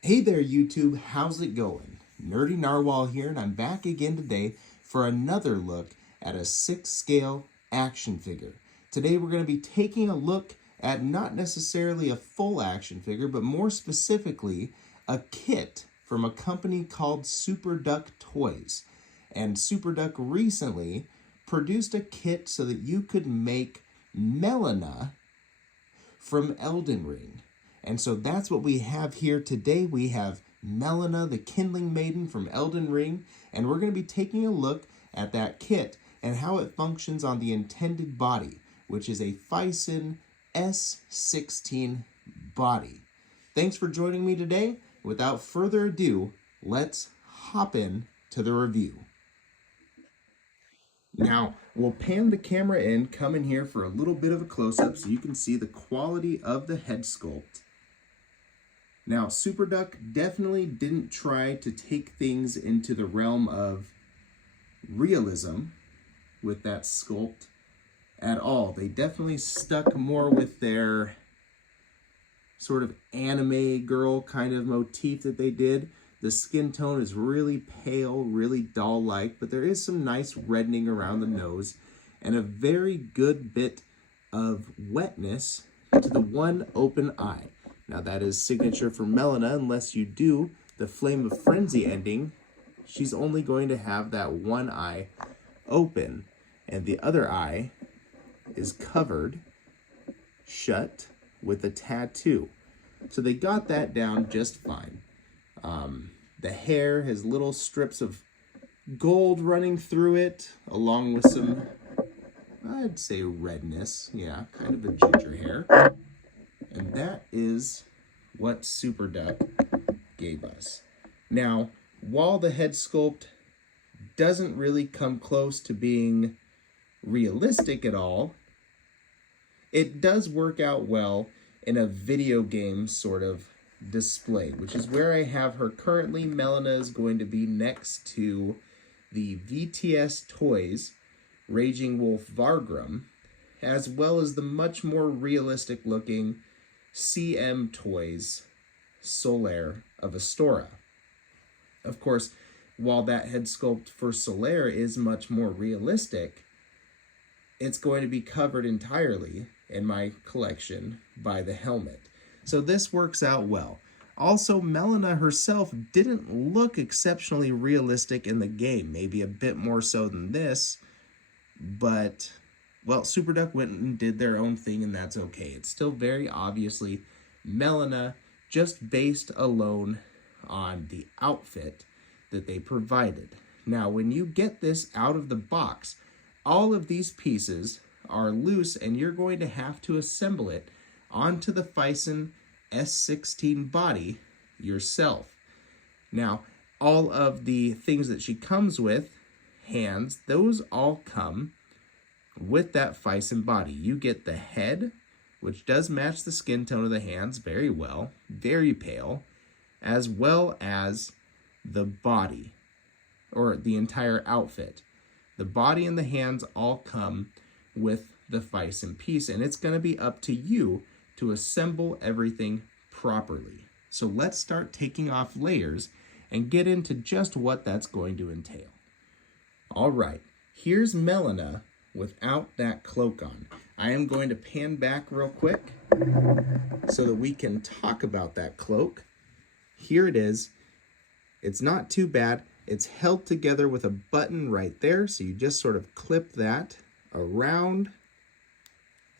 Hey there, YouTube. How's it going? Nerdy Narwhal here, and I'm back again today for another look at a 6-scale action figure. Today we're going to be taking a look at not necessarily a full action figure, but more specifically, a kit from a company called Superduck Toys. And Superduck recently produced a kit so that you could make Melina from Elden Ring. And so that's what we have here today. We have Melina, the Kindling Maiden from Elden Ring, and we're going to be taking a look at that kit and how it functions on the intended body, which is a Phison S16 body. Thanks for joining me today. Without further ado, let's hop in to the review. Now, we'll pan the camera in, come in here for a little bit of a close-up so you can see the quality of the head sculpt. Now, Superduck definitely didn't try to take things into the realm of realism with that sculpt at all. They definitely stuck more with their sort of anime girl kind of motif that they did. The skin tone is really pale, really doll-like, but there is some nice reddening around the nose and a very good bit of wetness to the one open eye. Now that is signature for Melina. Unless you do the Flame of Frenzy ending, she's only going to have that one eye open, and the other eye is covered shut with a tattoo. So they got that down just fine. The hair has little strips of gold running through it, along with some, I'd say, redness. Yeah, kind of a ginger hair. And that is what Superduck gave us. Now, while the head sculpt doesn't really come close to being realistic at all, it does work out well in a video game sort of display, which is where I have her currently. Melina is going to be next to the VTS Toys Raging Wolf Vargrim, as well as the much more realistic looking CM Toys Solaire of Astora. Of course, while that head sculpt for Solaire is much more realistic, it's going to be covered entirely in my collection by the helmet. So this works out well. Also, Melina herself didn't look exceptionally realistic in the game, maybe a bit more so than this, but well, Superduck went and did their own thing, and that's okay. It's still very obviously Melina, just based alone on the outfit that they provided. Now, when you get this out of the box, all of these pieces are loose, and you're going to have to assemble it onto the Phison S16 body yourself. Now, all of the things that she comes with, hands, those all come with that Phison body. You get the head, which does match the skin tone of the hands very well, very pale, as well as the body, or the entire outfit. The body and the hands all come with the Phison piece, and it's going to be up to you to assemble everything properly. So let's start taking off layers and get into just what that's going to entail. All right, here's Melina without that cloak on. I am going to pan back real quick so that we can talk about that cloak. Here it is. It's not too bad. It's held together with a button right there, so you just sort of clip that around,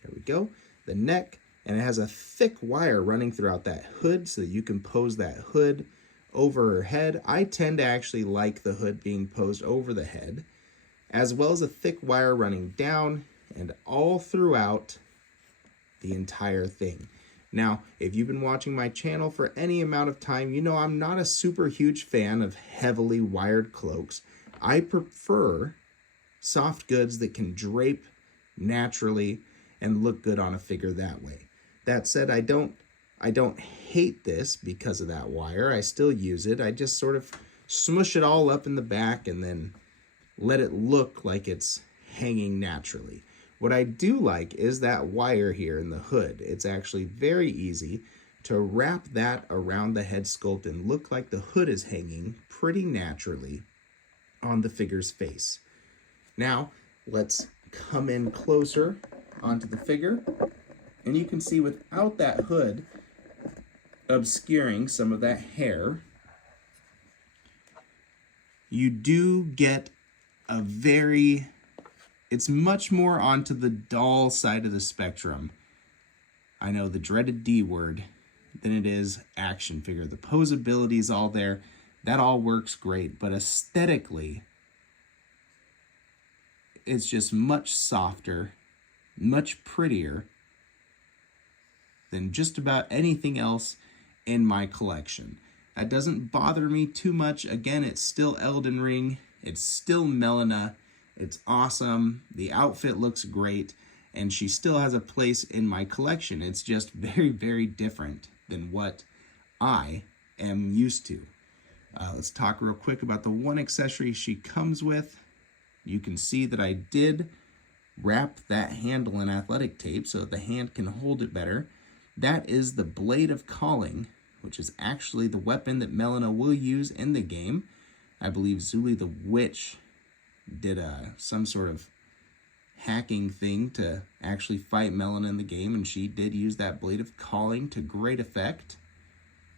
there we go, the neck, and it has a thick wire running throughout that hood so that you can pose that hood over her head. I tend to actually like the hood being posed over the head, as well as a thick wire running down and all throughout the entire thing. Now, if you've been watching my channel for any amount of time, you know I'm not a super huge fan of heavily wired cloaks. I prefer soft goods that can drape naturally and look good on a figure that way. That said, I don't hate this because of that wire. I still use it. I just sort of smush it all up in the back and then let it look like it's hanging naturally. What I do like is that wire here in the hood. It's actually very easy to wrap that around the head sculpt and look like the hood is hanging pretty naturally on the figure's face. Now, let's come in closer onto the figure, and you can see without that hood obscuring some of that hair, you do get a it's much more onto the doll side of the spectrum. I know, the dreaded D word, than it is action figure. The posability is all there. That all works great, but aesthetically, it's just much softer, much prettier than just about anything else in my collection. That doesn't bother me too much. Again, it's still Elden Ring. It's still Melina. It's awesome. The outfit looks great, and she still has a place in my collection. It's just very, very different than what I am used to. Let's talk real quick about the one accessory she comes with. You can see that I did wrap that handle in athletic tape so that the hand can hold it better. That is the Blade of Calling, which is actually the weapon that Melina will use in the game. I believe Zuli the Witch did some sort of hacking thing to actually fight Melina in the game, and she did use that Blade of Calling to great effect.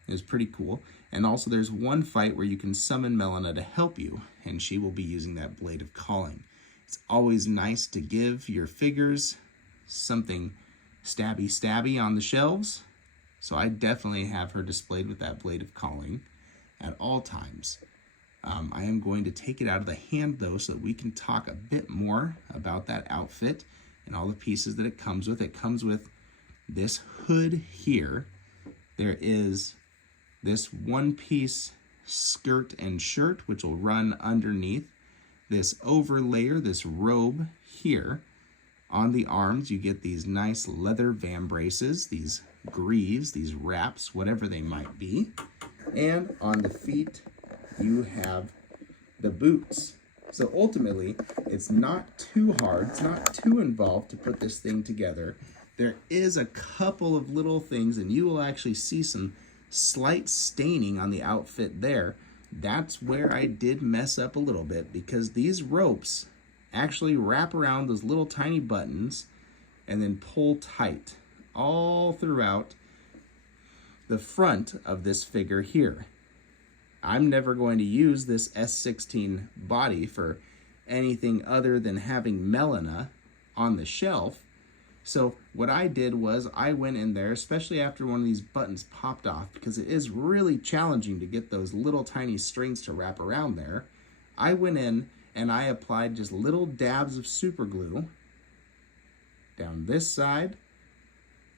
It was pretty cool. And also there's one fight where you can summon Melina to help you, and she will be using that Blade of Calling. It's always nice to give your figures something stabby on the shelves, so I definitely have her displayed with that Blade of Calling at all times. I am going to take it out of the hand, though, so that we can talk a bit more about that outfit and all the pieces that it comes with. It comes with this hood here. There is this one-piece skirt and shirt, which will run underneath. This overlayer, this robe here. On the arms, you get these nice leather vambraces, these greaves, these wraps, whatever they might be. And on the feet, you have the boots. So ultimately, it's not too hard, it's not too involved to put this thing together. There is a couple of little things, and you will actually see some slight staining on the outfit there. That's where I did mess up a little bit, because these ropes actually wrap around those little tiny buttons and then pull tight all throughout the front of this figure here. I'm never going to use this S16 body for anything other than having Melina on the shelf. So what I did was I went in there, especially after one of these buttons popped off, because it is really challenging to get those little tiny strings to wrap around there. I went in and I applied just little dabs of super glue down this side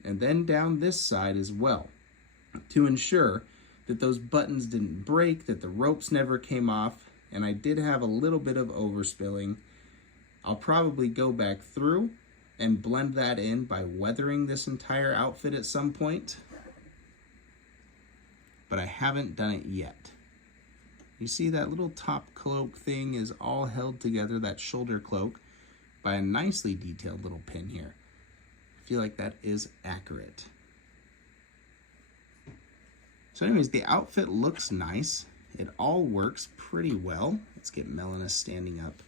and then down this side as well, to ensure that those buttons didn't break, that the ropes never came off, and I did have a little bit of overspilling. I'll probably go back through and blend that in by weathering this entire outfit at some point, but I haven't done it yet. You see that little top cloak thing is all held together, that shoulder cloak, by a nicely detailed little pin here. I feel like that is accurate. So anyways, the outfit looks nice. It all works pretty well. Let's get Melina standing up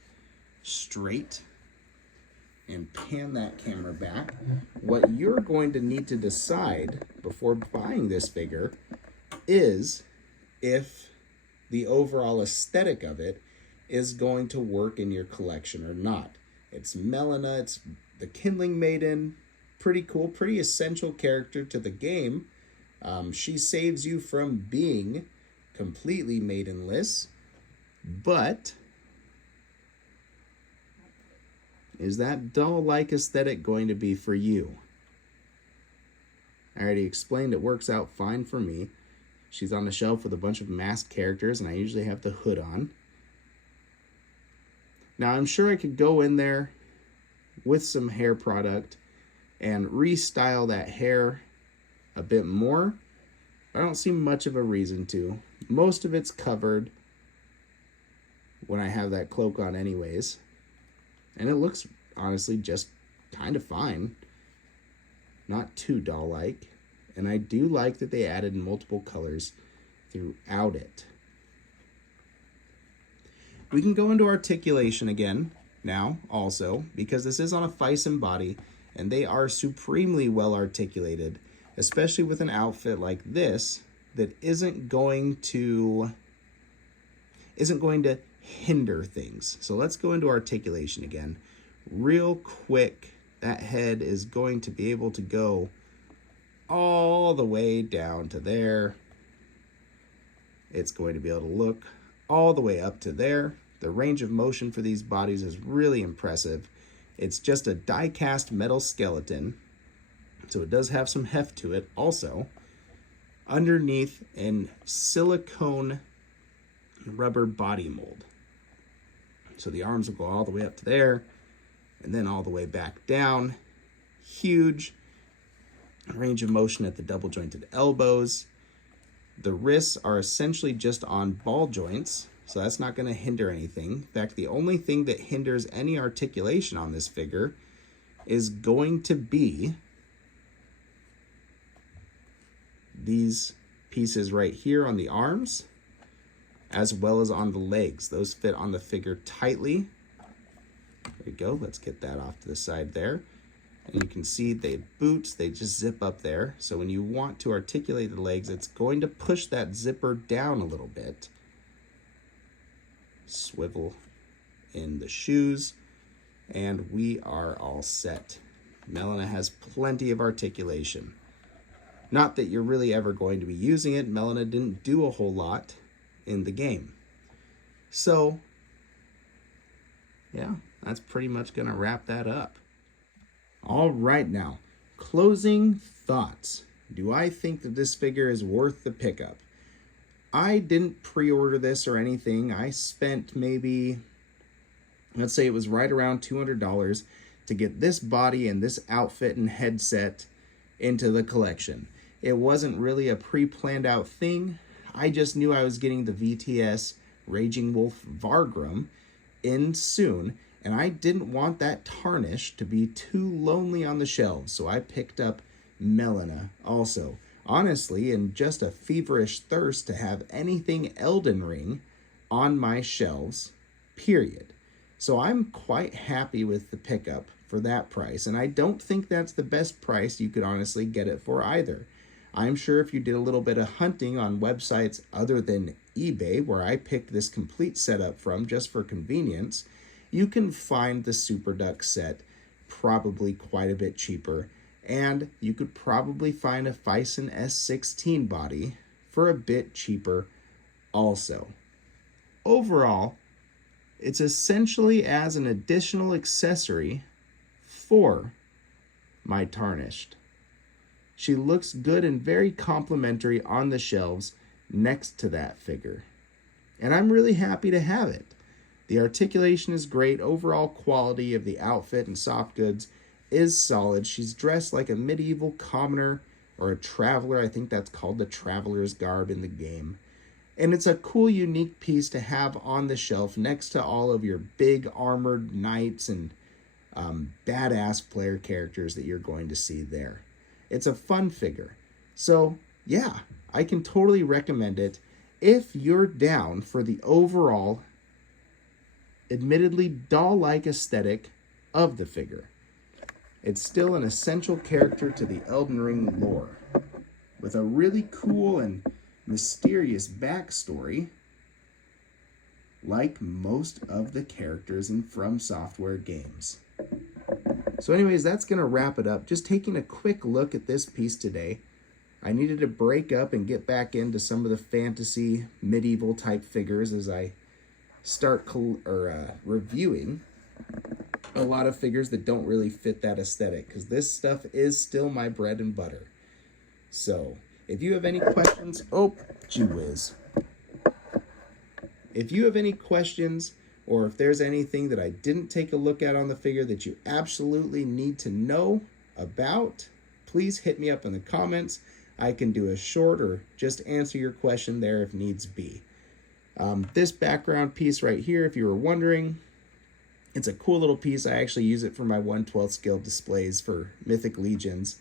straight and pan that camera back. What you're going to need to decide before buying this figure is if the overall aesthetic of it is going to work in your collection or not. It's Melina, it's the Kindling Maiden, pretty cool, pretty essential character to the game. She saves you from being completely maidenless, but is that doll-like aesthetic going to be for you? I already explained it works out fine for me. She's on the shelf with a bunch of masked characters, and I usually have the hood on. Now, I'm sure I could go in there with some hair product and restyle that hair a bit more. I don't see much of a reason to. Most of it's covered when I have that cloak on anyways. And it looks, honestly, just kind of fine. Not too doll-like. And I do like that they added multiple colors throughout it. We can go into articulation again now also, because this is on a Phison body and they are supremely well articulated, especially with an outfit like this that isn't going to hinder things. So let's go into articulation again real quick. That head is going to be able to go all the way down to there. It's going to be able to look all the way up to there. The range of motion for these bodies is really impressive. It's just a die-cast metal skeleton, so it does have some heft to it. Also, underneath in silicone rubber body mold. So the arms will go all the way up to there, and then all the way back down. Huge range of motion at the double jointed elbows. The wrists are essentially just on ball joints, so that's not going to hinder anything. In fact, the only thing that hinders any articulation on this figure is going to be these pieces right here on the arms, as well as on the legs. Those fit on the figure tightly. There we go. Let's get that off to the side there. And you can see they boots, they just zip up there. So when you want to articulate the legs, it's going to push that zipper down a little bit. Swivel in the shoes, and we are all set. Melina has plenty of articulation. Not that you're really ever going to be using it. Melina didn't do a whole lot in the game. So, yeah, that's pretty much going to wrap that up. All right, now, closing thoughts. Do I think that this figure is worth the pickup? I didn't pre-order this or anything. I spent maybe, let's say it was right around $200 to get this body and this outfit and headset into the collection. It wasn't really a pre-planned out thing. I just knew I was getting the VTS Raging Wolf Vargrim in soon, and I didn't want that tarnish to be too lonely on the shelves, so I picked up Melina also. Honestly, in just a feverish thirst to have anything Elden Ring on my shelves, period. So I'm quite happy with the pickup for that price, and I don't think that's the best price you could honestly get it for either. I'm sure if you did a little bit of hunting on websites other than eBay, where I picked this complete setup from just for convenience, you can find the Superduck set probably quite a bit cheaper. And you could probably find a Phison S16 body for a bit cheaper also. Overall, it's essentially as an additional accessory for my Tarnished. She looks good and very complimentary on the shelves next to that figure. And I'm really happy to have it. The articulation is great. Overall quality of the outfit and soft goods is solid. She's dressed like a medieval commoner or a traveler. I think that's called the traveler's garb in the game. And it's a cool, unique piece to have on the shelf next to all of your big armored knights and badass player characters that you're going to see there. It's a fun figure. So yeah, I can totally recommend it if you're down for the overall, admittedly doll-like aesthetic of the figure. It's still an essential character to the Elden Ring lore, with a really cool and mysterious backstory, like most of the characters in From Software games. So anyways, that's going to wrap it up. Just taking a quick look at this piece today. I needed to break up and get back into some of the fantasy, medieval type figures as I start reviewing a lot of figures that don't really fit that aesthetic, because this stuff is still my bread and butter. So if you have any questions, if you have any questions, or if there's anything that I didn't take a look at on the figure that you absolutely need to know about, please hit me up in the comments. I can do a short or just answer your question there if needs be. This background piece right here, if you were wondering, it's a cool little piece. I actually use it for my 1/12 scale displays for Mythic Legions.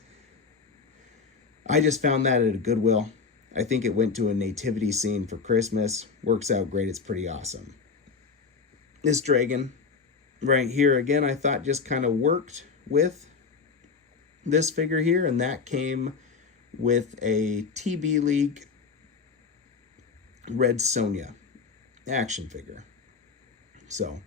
I just found that at a Goodwill. I think it went to a nativity scene for Christmas. Works out great. It's pretty awesome. This dragon right here, again, I thought just kind of worked with this figure here, and that came with a TB League Red Sonja action figure. So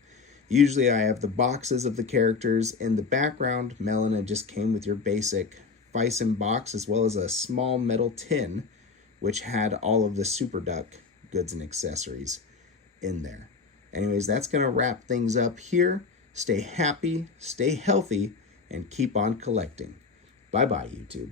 usually I have the boxes of the characters in the background. Melina just came with your basic Bison box, as well as a small metal tin which had all of the Superduck goods and accessories in there. Anyways, that's going to wrap things up here. Stay happy, stay healthy, and keep on collecting. Bye-bye, YouTube.